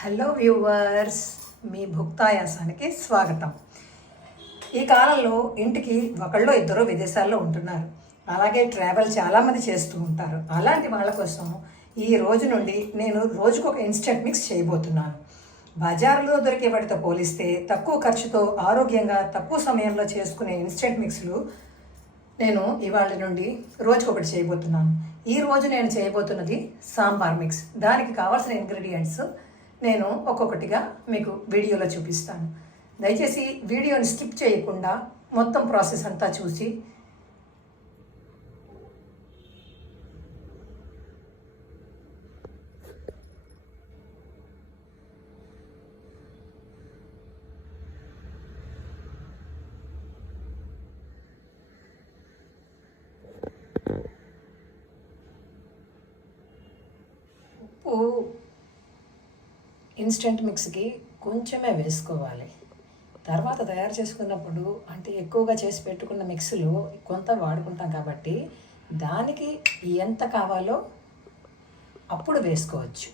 Hello viewers, మీ భుక్తాయాసానికి స్వాగతం. ఈ కాలంలో ఇంటికి ఒకళ్ళో ఇద్దరు విదేశాల్లో ఉంటున్నారు. అలాగే ట్రావెల్ చాలామంది చేస్తూ ఉంటారు. అలాంటి వాళ్ళ కోసం ఈ రోజు నుండి నేను రోజుకు ఒక ఇన్స్టెంట్ మిక్స్ చేయబోతున్నాను. బజారులో దొరికే వాటితో పోలిస్తే తక్కువ ఖర్చుతో ఆరోగ్యంగా తక్కువ సమయంలో చేసుకునే ఇన్స్టెంట్ మిక్స్లు నేను ఇవాళ నుండి రోజుకొకటి చేయబోతున్నాను. ఈ రోజు నేను చేయబోతున్నది సాంబార్ మిక్స్. దానికి కావాల్సిన ఇంగ్రీడియంట్స్ నేను ఒక్కొక్కటిగా మీకు వీడియోలో చూపిస్తాను. దయచేసి వీడియోని స్కిప్ చేయకుండా మొత్తం ప్రాసెస్ అంతా చూసి ఉప్పు ఇన్స్టెంట్ మిక్స్కి కొంచెమే వేసుకోవాలి. తర్వాత తయారు చేసుకున్నప్పుడు అంటే ఎక్కువగా చేసి పెట్టుకున్న మిక్స్లో కొంత వాడుకుంటాం కాబట్టి దానికి ఎంత కావాలో అప్పుడు వేసుకోవచ్చు.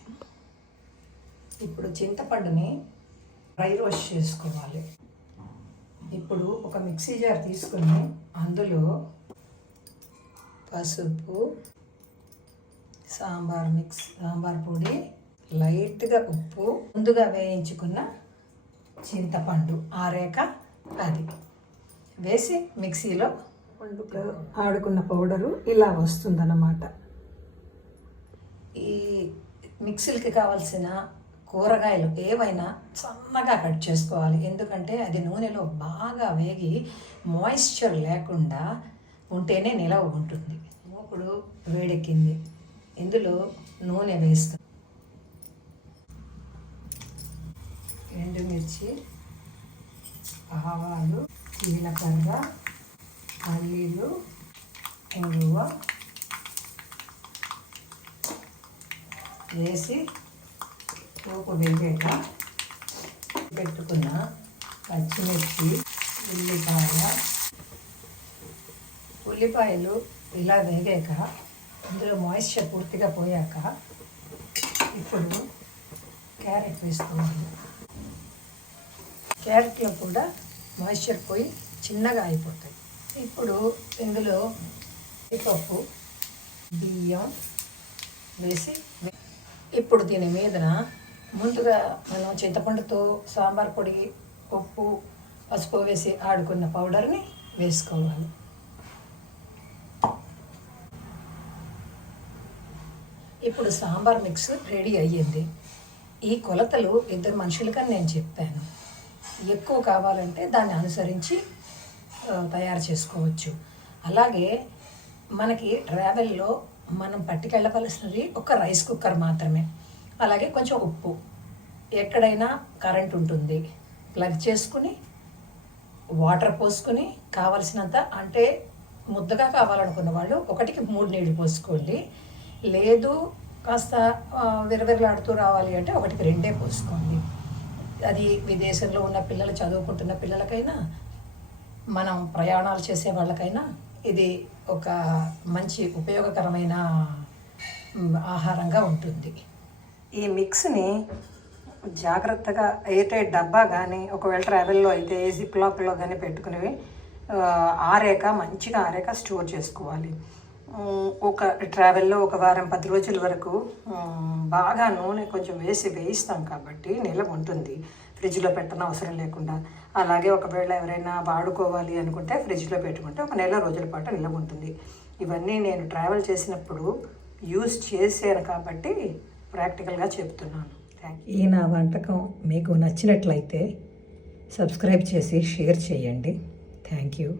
ఇప్పుడు చింతపండుని డ్రై రోస్ట్ చేసుకోవాలి. ఇప్పుడు ఒక మిక్సీ జార్ తీసుకుని అందులో పసుపు, సాంబార్ పొడి, లైట్గా ఉప్పు, ముందుగా వేయించుకున్న చింతపండు ఆరేక అది వేసి మిక్సీలో ఆడుకున్న పౌడరు ఇలా వస్తుందన్నమాట. ఈ మిక్సీలకి కావాల్సిన కూరగాయలు ఏవైనా సన్నగా కట్ చేసుకోవాలి. ఎందుకంటే అది నూనెలో బాగా వేగి మాయిశ్చర్ లేకుండా ఉంటేనే నిలవ ఉంటుంది. ఇప్పుడు వేడెక్కింది, ఇందులో నూనె వేస్తాం. ఎండుమిర్చి, ఆవాలు, జీలకర్ర, పల్లీలు, ఇంగువ వేసి పోపు వేగాక పెట్టుకున్న పచ్చిమిర్చి, ఉల్లిపాయలు ఇలా వేగాక ఇందులో మాయిశ్చర్ పూర్తిగా పోయాక ఇప్పుడు క్యారెట్ వేసుకోవాలి. క్యారెట్లో కూడా మాయిశ్చర్ పోయి చిన్నగా అయిపోతాయి. ఇప్పుడు ఇందులో పప్పు, బియ్యం వేసి ఇప్పుడు దీని మీదన ముందుగా మనం చింతపండుతో సాంబార్ పొడి, ఉప్పు, పసుపు వేసి ఆడుకున్న పౌడర్ని వేసుకోవాలి. ఇప్పుడు సాంబార్ మిక్స్ రెడీ అయ్యింది. ఈ కొలతలు ఇద్దరు మనుషులకని నేను చెప్పాను. ఎక్కువ కావాలంటే దాన్ని అనుసరించి తయారు చేసుకోవచ్చు. అలాగే మనకి ట్రావెల్లో మనం పట్టుకెళ్ళవలసినది ఒక రైస్ కుక్కర్ మాత్రమే. అలాగే కొంచెం ఉప్పు, ఎక్కడైనా కరెంట్ ఉంటుంది, ప్లగ్ చేసుకుని వాటర్ పోసుకుని కావలసినంత, అంటే ముద్దగా కావాలనుకున్న వాళ్ళు 1కి 3 నీళ్ళు పోసుకోండి. లేదు కాస్త విరవిరలాడుతూ రావాలి అంటే 1కి 2 పోసుకోండి. అది విదేశంలో ఉన్న పిల్లలు, చదువుకుంటున్న పిల్లలకైనా, మనం ప్రయాణాలు చేసే వాళ్ళకైనా ఇది ఒక మంచి ఉపయోగకరమైన ఆహారంగా ఉంటుంది. ఈ మిక్స్ని జాగ్రత్తగా ఎయిర్టైట్ డబ్బా కానీ, ఒకవేళ ట్రావెల్లో అయితే జిప్ లాక్లో కానీ పెట్టుకుని మంచిగా ఆరాక స్టోర్ చేసుకోవాలి. ఒక ట్రావెల్లో ఒక వారం 10 రోజుల వరకు బాగా నూనె కొంచెం వేయిస్తాం కాబట్టి నిలవ ఉంటుంది, ఫ్రిడ్జ్లో పెట్టన అవసరం లేకుండా. అలాగే ఒకవేళ ఎవరైనా వాడుకోవాలి అనుకుంటే ఫ్రిడ్జ్లో పెట్టుకుంటే ఒక నెల రోజుల పాటు నిలవ ఉంటుంది. ఇవన్నీ నేను ట్రావెల్ చేసినప్పుడు యూజ్ చేశాను కాబట్టి ప్రాక్టికల్గా చెప్తున్నాను. ఈ నా వంటకం మీకు నచ్చినట్లయితే సబ్స్క్రైబ్ చేసి షేర్ చేయండి. Thank you.